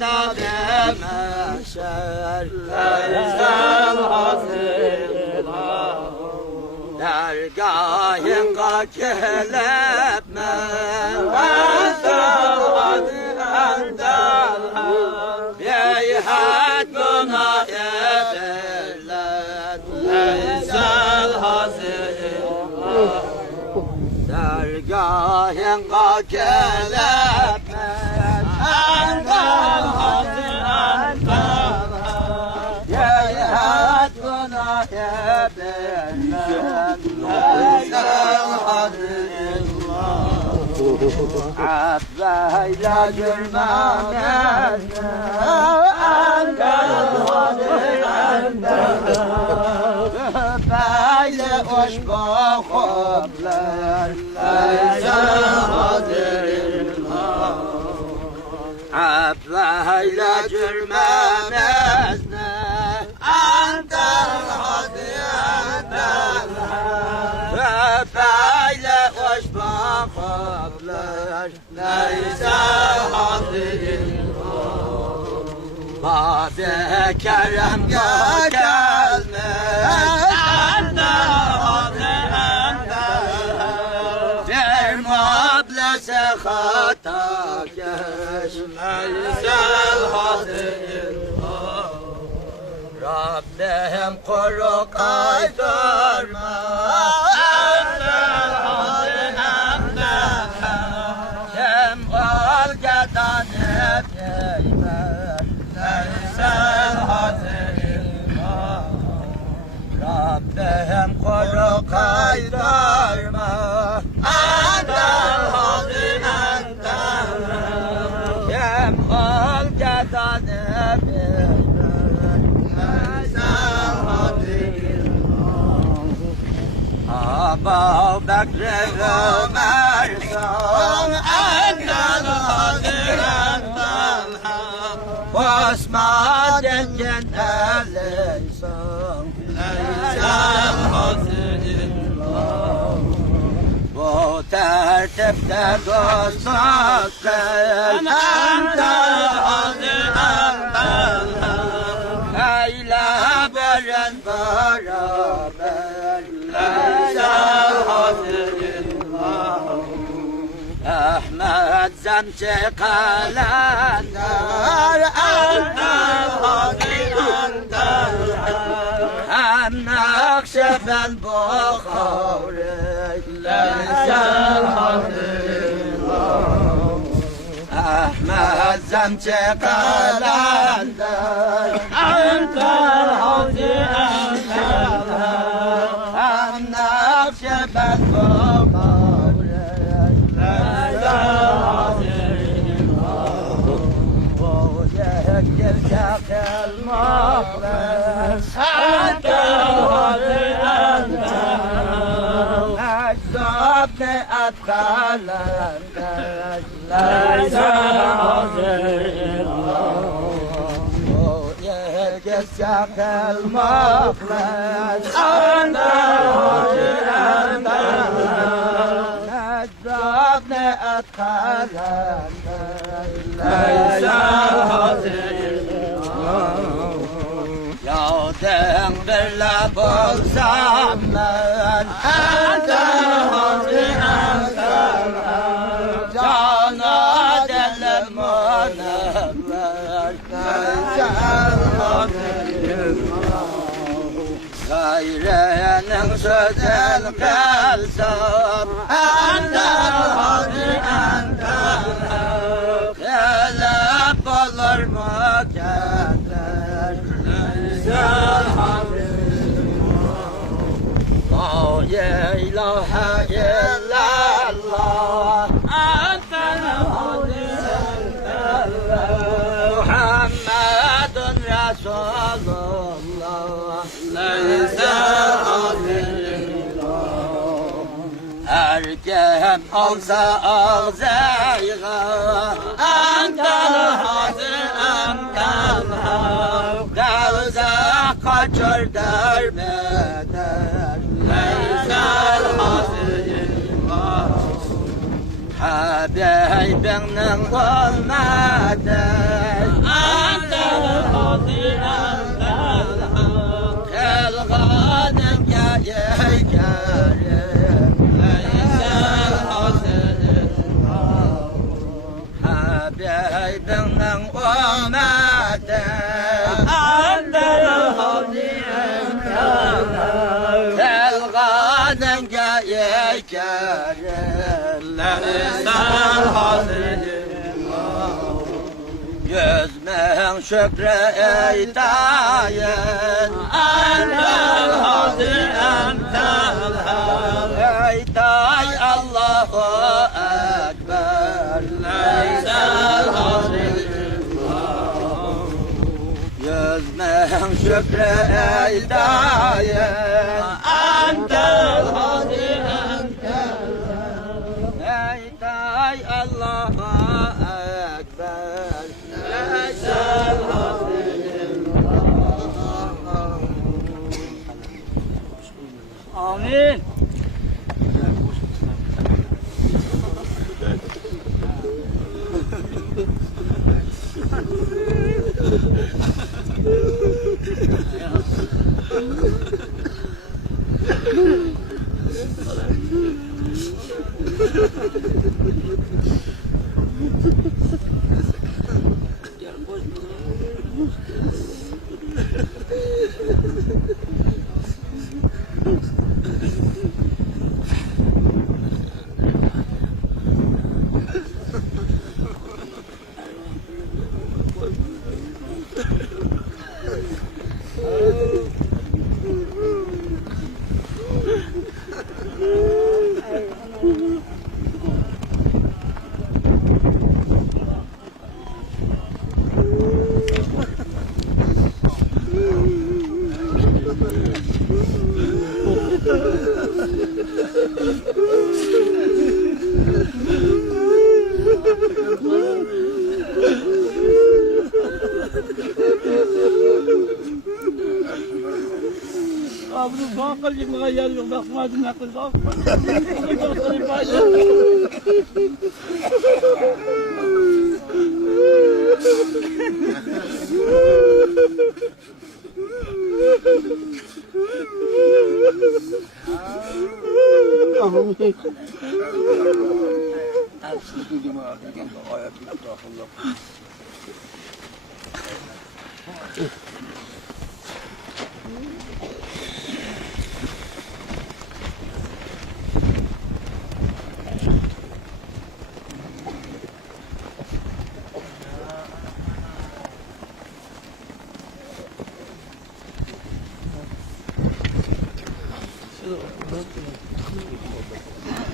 dağı meşer Leysel Hazirullah dergâhin kakelepme Leysel Hazirullah beyhat günah ederler Leysel Hazirullah dergâhin kakelepme Leysel Hazirullah beyhat günah ederler Leysel Hazirullah Abbayla gülmemez Entel Hazirullah Böyle hoş kokuplar Leysel Hazirullah Abbayla gülmemez Entel Hazirullah Böyle hoş kokuplar Leysel Hazirullah Bab-ı Kerem gelme Hata keş Leysel Hazirullah Rabbim kuru kaydırma Leysel Hazirullah Kim olgadan hep yeyler Leysel Hazirullah Rabbim kuru kaydırma Entel Hazirullah Kim olgadan hep yeyler Leysel Hazirullah Abu Bekr Ömer son Entel Hazirullah Osman Cengen Eleyson Leysel Hazirullah Bu tertipte dostluk Entel Hazirullah Eyle beren beraber Leysel Hazirullah Ahmet Zemçe kalender Entel Hazirullah Hem Nakşibend Bukhari Leysel Hazirullah Ahmet Zemçe kalender Entel Hazirullah Hem Nakşibend Bukhari Leysel Hazirullah Bu yekil şakil mağler Entel Hazirullah Ecdabni etkalender Leysel Hazirullah Bu yekil şakil mağler Entel Hazirullah Ecdabni etkalender Leysel Hazirullah Yavden birle bulsam ben Entel Hazirullah Cana delim münevver Leysel Hazirullah Gayrenin sözün kelsam Entel Hazirullah Kelep olur mu keder Leysel Hazirullah La ilahe illallah Entel Hazirullah Muhammedun Resulullah Leysel Hazirullah Erkem olsa ağzayga Entel Hazirullah Gavza kaçır derbeder Leysel Hazirullah Habibinin olmadı Antal hadi antal Kılganım yayıkarım Leysel hasenin Habibinin olmadı Antal hadi antal Kılganım yayıkarım Leysel hasenin Yüzmen şükrü eytayin Antal hadi antal Eytay Allahu Ekber Leysel hasenin Yüzmen şükrü eytayin Antal hadi Eytay Allahu Ekber Leysel hasenin Amin Abi bu bakal gibi gayar yok bakmadım ne kızak.